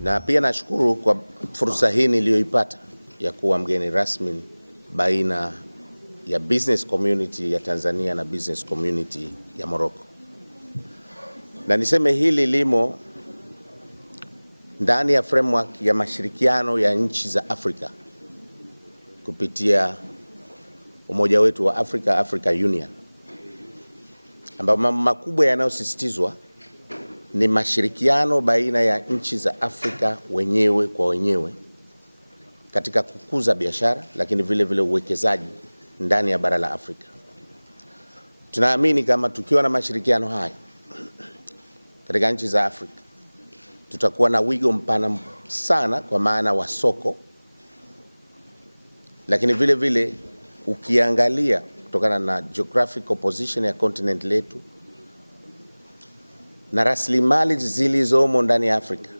Na pia nashukuru kwa fursa hii niliyoipata ya kuwa mgeni rasmi baina ya business community ya Tanzania na business community ya Morocco. Na niseme hili limo ndani ya framework ya mashirikiano ya nchi za Afrika kupitia umoja wetu wa Africa Union, ambapo mambo makubwa yanayosisitizwa ni mashirikiano baina ya nchi za Afrika wenyewe kwa wenyewe katika kukuza biashara, lakini vile vile uwekezaji ndani ya bara la Afrika. Tunaamini kama tukiwa na mashirikiano haya katika nchi za Afrika, tutakuwa na wigo mpana sana kwa maana wa soko, lakini vile vile ukiangalia kutokana na geographical position ya continent letu na rasilimali zilizomo ndani ya Afrika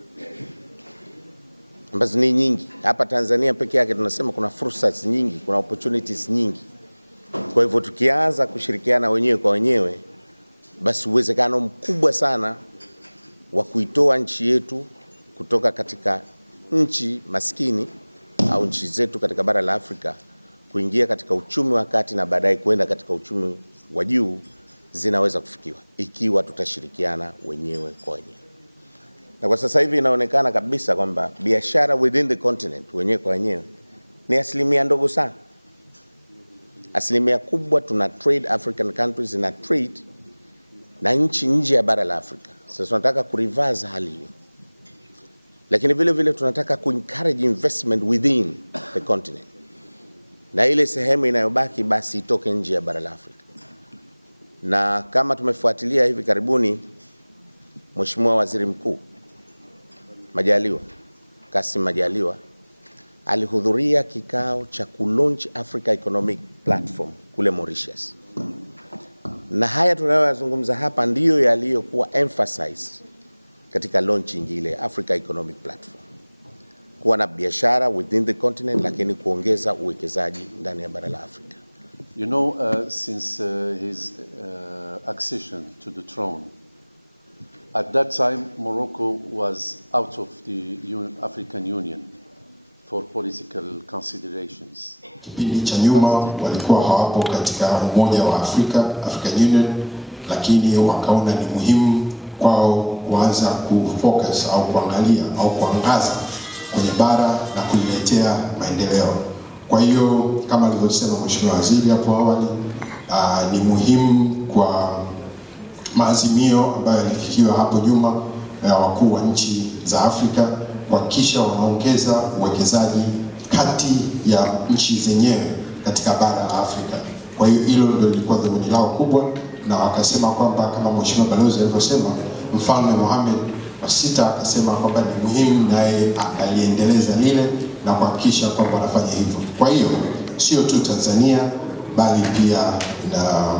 ambazo ni nyingi. Hapa Tanzania peke yake tunasema kuna fursa nyingi, kuna opportunities nyingi. Kwa hivyo tukianza kushirikiana wenyewe kwa wenyewe, basi uwezekano mkubwa sana wa kuitoa nchi yetu kutoka katika nchi maskini au nchi zetu katika bara la Afrika kuingia katika uchumi wa kati na baadaye kwenda katika uchumi wa juu zinaweza kufikiwa ikiwa tutashirikiana wenyewe kwa wenyewe. Na kwa sasa hivi inaonekana kabisa kwamba biashara within the continent wenyewe kwa wenyewe ni asilimia ndogo sana. Asilimia kubwa tuna trade, African countries na trade na nchi nje ya bara la Afrika. Sasa tunataka kureverse hali hiyo, lakini vile vile tunataka ku-encourage investment within the continent, na ile sehemu inayobaki basi itoke nje ya bara la Afrika. Na kama tumefuatilia hivi karibuni, Mheshimiwa Waziri Mkuu Majaliwa, Kassim Majaliwa, alihudhuria kikao cha ku-launch Africa Economic Platform kule Mauritius. Na haya tunayoyazungumza hapa ndiyo yaliyokuwa emphasize katika launching ile Africa Economic Platform. Kuwa na biashara within the continent, lakini kuongeza uwekezaji ndani ya bara la Afrika. You know, since his accession to the throne, at that time Morocco was out of the African Union for political considerations. Kipindi cha nyuma walikuwa hawapo katika umoja wa African Union, lakini wakaona ni muhimu kwao kuanza kufocus au kuangalia au kuangaza kwenye bara na kuliletea maendeleo. Kwa hiyo kama alivyosema Mheshimiwa Waziri hapo awali, ni muhimu kwa maazimio ambayo yalifikiwa hapo nyuma ya wakuu wa nchi za Afrika kuhakikisha wanaongeza uwekezaji kati ya nchi zenyewe katika bara la Afrika. Kwa hiyo hilo ndio lilikuwa dhumuni lao kubwa, na wakasema kwamba kama Mheshimiwa Balozi alivyosema, Mfalme Mohamed wa sita akasema kwamba ni muhimu naye akaliendeleza lile na kuhakikisha kwamba wanafanya hivyo. Kwa hiyo sio tu Tanzania bali pia na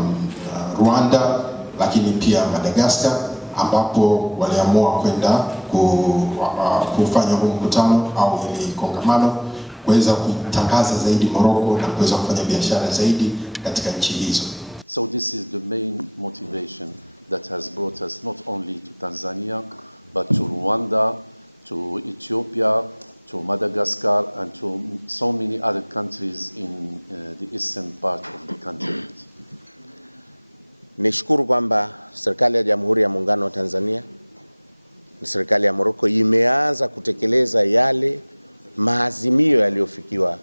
Rwanda, lakini pia Madagascar, ambapo waliamua kwenda kufanya huu mkutano au ili kongamano kuweza kutangaza zaidi Morocco na kuweza kufanya biashara zaidi katika nchi hizo. So this is the main motivation that has brought us not only to Tanzania but to Rwanda, to Ethiopia, to Madagascar and to so many other countries in the eastern part of the continent. Nishukuru kwamba serikali ya Jamhuri ya Muungano wa Tanzania na serikali ya Morocco imeanza kutekeleza yale maazimio yaliyofikiwa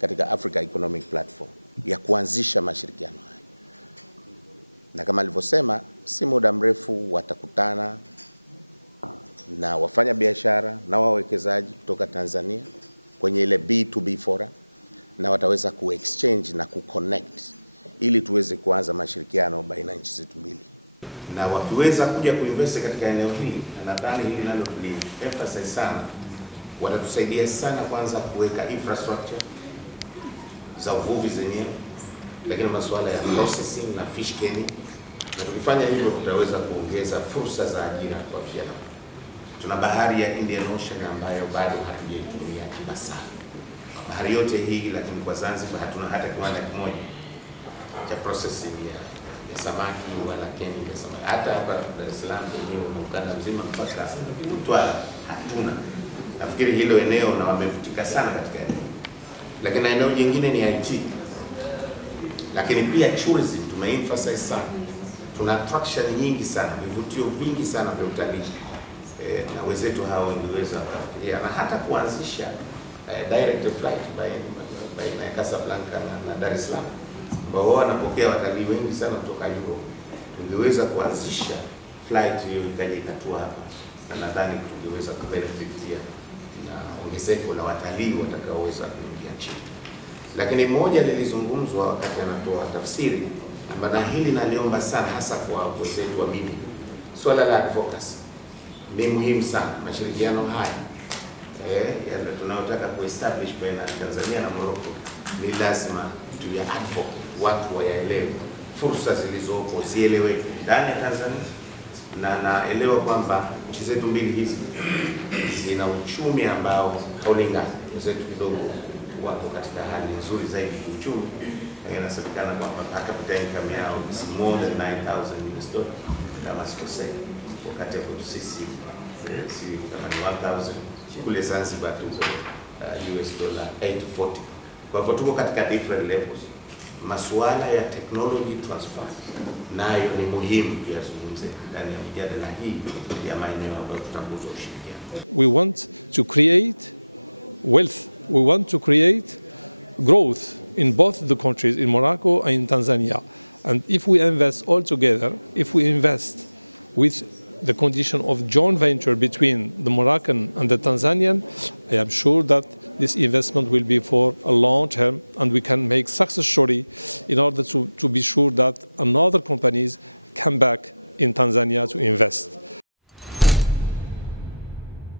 katika Africa Economic Platform ya kuanzisha mashirikiano haya. Na kama alivyosema, si muda mrefu watakutana na wafanya biashara na wawekezaji kutoka Tanzania kwenye ile B2B forum, na wataweza ku-exchange na ku-connect ili tuweze kuanza mashirikiano baina nchi zetu mbili. Na wakiweza kuja kuinvest katika eneo hili, na nadhani hili nalo tuli-emphasize sana, watatusaidia sana kwanza kuweka infrastructure za uvuvi zenyewe, lakini masuala ya processing na fish canning. Na tukifanya hivyo tutaweza kuongeza fursa za ajira kwa vijana. Tuna bahari ya Indian Ocean ambayo bado hatujaitumia ipasavyo. Bahari yote hii, lakini kwa Zanzibar hatuna hata kiwanda kimoja cha processing ya samaki wala canning ya samaki. Hata hapa Dar es Salaam yenyewe na ukanda mzima mpaka Mtwara hatuna. Nafikiri hilo eneo na wamevutika sana katika eneo. Lakini eneo jingine ni IT. Lakini pia tourism tumeemphasize sana. Tuna attraction nyingi sana, vivutio vingi sana vya utalii. Na wenzetu hao waliweza kufikiria na hata kuanzisha direct flight baina ya Casablanca na Dar es Salaam, ambao wanapokea watalii wengi sana kutoka Europe. Tungeweza kuanzisha flight hiyo ikaja ikatua hapa, na nadhani tungeweza kubenefit pia na ongezeko la watalii watakaoweza kuingia nchini. Lakini moja lilizungumzwa wakati anatoa tafsiri, na hili naliomba sana hasa kwa wenzetu wa mimi, swala la advocacy ni muhimu sana. Mashirikiano haya yale tunayotaka kuestablish baina ya Tanzania na Morocco ni lazima tuya advocate, watu wayaelewe fursa zilizopo, zieleweke ndani ya Tanzania, na naelewa kwamba nchi zetu mbili hizi zina uchumi ambao haulingani. Wenzetu kidogo wako katika hali nzuri zaidi kiuchumi, na inasemekana kwamba per capita income yao is more than $9,000 kama sikosei, wakati hapo sisi si kama ni 1,000 kule Zanzibar tuko $840. Kwa hivyo tuko katika different levels. Masuala ya technology transfer nayo ni muhimu tuyazungumze ndani ya mjadala hii ya maeneo ambayo tutambuza ushirikiano. We want to create wealth. We want to create growth in both the countries, in Morocco and in Tanzania. And if we invest all together, if we invest with the condition of joint venture between the Moroccan and the Tanzanian, I am sure that this investment will be for a long term, and we can make success story in order to be sure that another companies come back in Tanzania to invest.